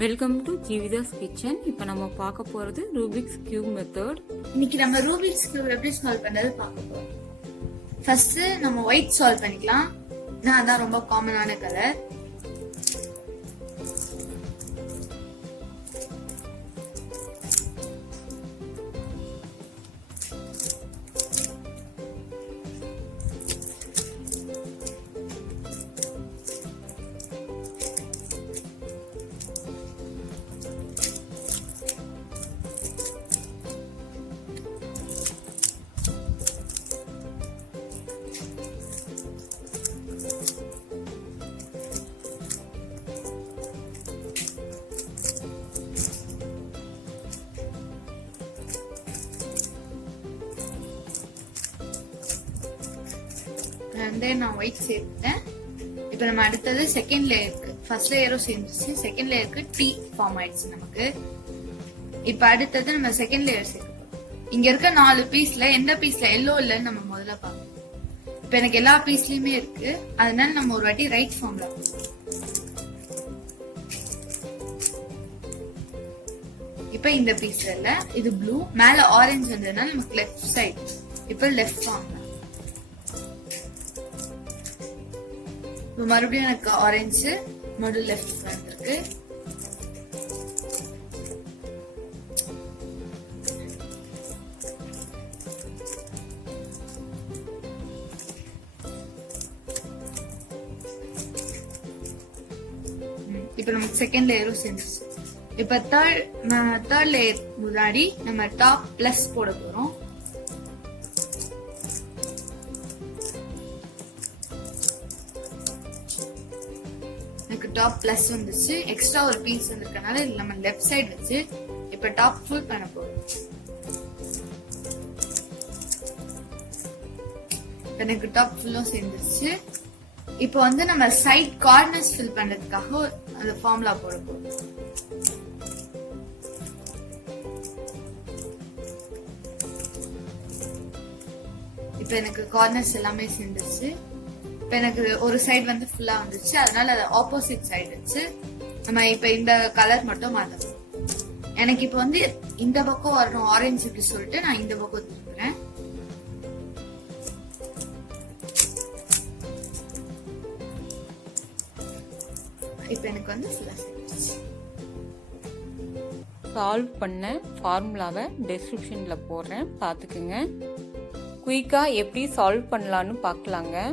Welcome to ஜீவிதாஸ் kitchen. இப்போ நம்ம பார்க்க போறது ரூபிக்ஸ் கியூப் மெத்தட். இன்னைக்கு நம்ம ரூபிக்ஸ் கியூப் எப்படி சால்வ் பண்றது பார்க்க போறோம். ஃபர்ஸ்ட் நம்ம ஒயிட் சால்வ் பண்ணிக்கலாம். அதான் ரொம்ப காமனான கலர். நான் ஒயிட் சேர்த்துட்டேன். இப்ப நம்ம அடுத்தது செகண்ட் லேயருக்கு, ஃபர்ஸ்ட் லேயரும் சேர்ந்துச்சு, செகண்ட் லேயருக்கு டீ ஃபார்ம் ஆயிடுச்சு நமக்கு. இப்ப அடுத்தது நம்ம செகண்ட் லேயர் சேர்க்கணும். இங்க இருக்க 4 பீஸ்ல எந்த பீஸ்ல எல்லோ இல்லன்னு நம்ம முதல்ல பார்க்கணும். இப்ப எனக்கு எல்லா பீஸ்லயுமே இருக்கு, அதனால நம்ம ஒரு வாட்டி ரைட் ஃபார்ம்ல இப்ப இந்த பீஸ்ல இல்ல, இது ப்ளூ, மேல ஆரஞ்சு வந்ததுனால நமக்கு லெஃப்ட் சைட். இப்ப லெஃப்ட் ஃபார்ம் மறுபடியும் எனக்கு ஆரஞ்சு நடு லெஃப்ட் இருக்கு. இப்ப நமக்கு செகண்ட் லேயரும் சேர்ந்துச்சு. இப்ப தேர்ட் லேயர் முன்னாடி நம்ம டாப் பிளஸ் போட போறோம். டாப் பிளஸ் வந்துச்சு, எக்ஸ்ட்ரா ஒரு பீஸ் வந்திருக்கனால நம்ம லெஃப்ட் சைடு வச்சு இப்ப டாப் ஃபுல் பண்ண போறோம். எனக்கு டாப் ஃபுல்லும் சேர்ந்துருச்சு. இப்போ நம்ம சைட் கார்னர்ஸ் ஃபில் பண்றதுக்காக அந்த ஃபார்முலா போட போறோம். இப்ப எனக்கு கார்னர்ஸ் எல்லாமே சேர்ந்துருச்சு. இப்ப எனக்கு ஒரு சைடு ஃபுல்லா வந்துச்சு, அதனால அது ஆப்போசிட் சைடு வச்சு நம்ம இப்ப இந்த கலர் மட்டும் மாத்தணும். எனக்கு இப்ப இந்த பக்கம் வரணும் ஆரஞ்சு இப்படி சொல்லிட்டு நான் இந்த பக்கம் திருப்புறேன். இப்ப எனக்கு ஃபுல்லா சேர்ந்துச்சு. சால்வ் பண்ண ஃபார்முலாவை டெஸ்கிரிப்ஷன்ல போடுறேன், பார்த்துக்குங்க. குயிக்கா எப்படி சால்வ் பண்ணலான்னு பார்க்கலாங்க.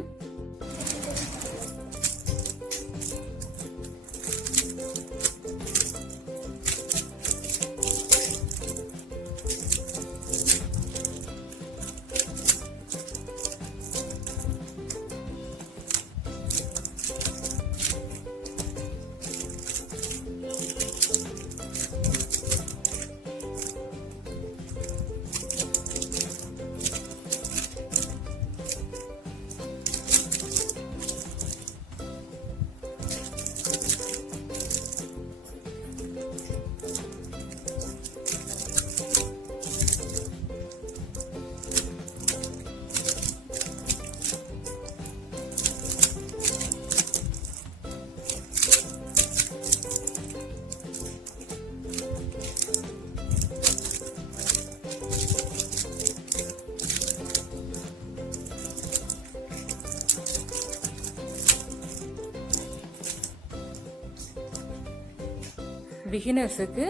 பிகினர்ஸுக்கு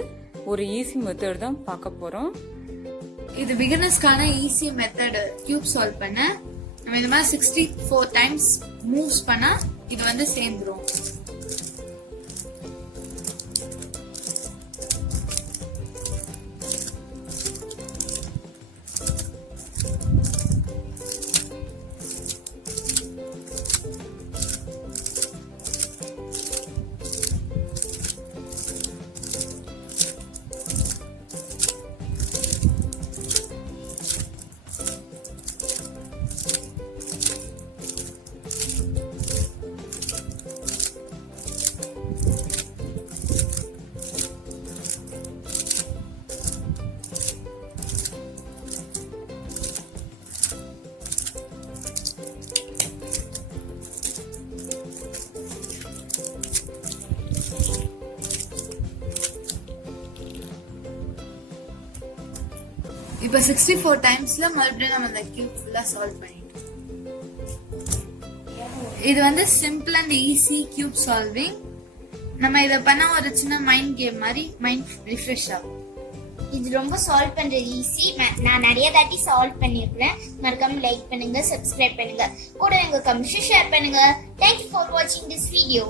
ஒரு ஈஸி மெத்தட் தான் பார்க்க போறோம். இது பிகினர்ஸ்க்கான ஈஸி மெத்தட். கியூப் சால்வ் பண்ண நம்ம இந்த மாதிரி 64 டைம்ஸ் மூவ்ஸ் பண்ணா இது சேர்ந்துரும். இப்போ 64 டைம்ஸ்ல மறுபடியும் நம்ம இந்த கியூப் ஃபுல்லா சால்வ் பண்ணிட்டோம். இது வந்து simple and easy cube solving. நம்ம இத பண்ண ஒரு சின்ன மைண்ட் கேம் மாதிரி மைண்ட் ரிஃப்ரெஷ் ஆகும். இது ரொம்ப சால்வ் பண்றது ஈஸி. நான் நிறைய தாட்டி சால்வ் பண்ணிருக்கேன். மறக்காம லைக் பண்ணுங்க, சப்ஸ்கிரைப் பண்ணுங்க, கூட எங்க கமெண்ட்ஸ் ஷேர் பண்ணுங்க. Thank you for watching this video.